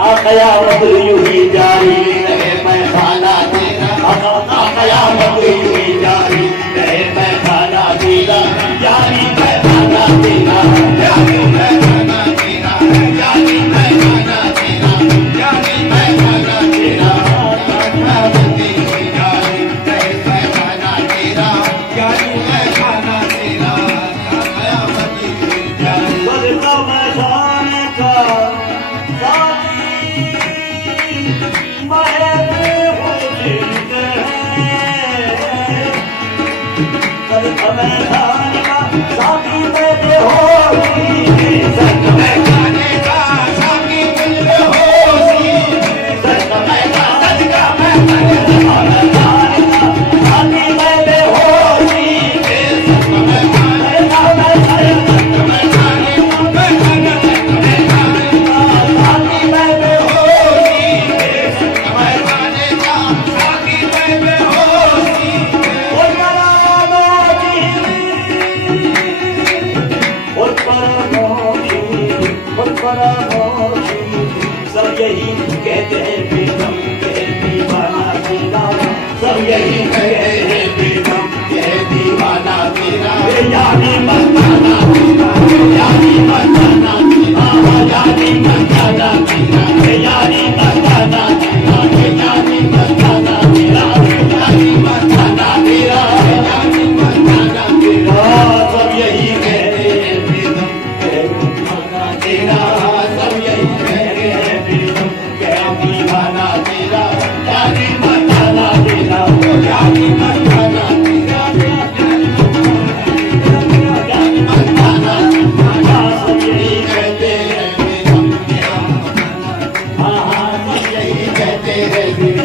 कयामत यूं ही जारी रहे पैखाना तेरा, कयामत यूं ही जारी रहे पैखाना तेरा, यारी पैखाना तेरा, यारी पैखाना तेरा, यारी पैखाना तेरा, यारी पैखाना तेरा, कयामत यूं ही जारी रहे पैखाना तेरा, यारी पैखाना तेरा, कयामत यूं ही जारी। बदला मैदान का मैदान का साथी मेरे होशी, सच मैदाने का साथी मेरे होशी, सच मैदान का मैदान का साथी मेरे होशी, सच मैदान का सच मैदाने का साथी मेरे होशी, सच मैदाने का साथी मेरे होशी। सब यही कहते हैं बेगम के दीवाना तेरा, सब यही कहते हैं बेगम के दीवाना तेरा, यानी मस्ताना तेरा, यानी मस्ताना तेरा, यानी मस्ताना तेरा, यानी मस्ताना तेरा, यानी मस्ताना तेरा, यानी मस्ताना तेरा, यानी मस्ताना तेरा। सब यही कहते हैं बेगम के दीवाना तेरा, सब यही कहते हैं बेगम के दीवाना तेरा, यानी मस्ताना तेरा, यानी मस्ताना तेरा, यानी मस्ताना तेरा। सब यही कहते हैं बेगम के, हाँ हाँ सब यही कहते हैं।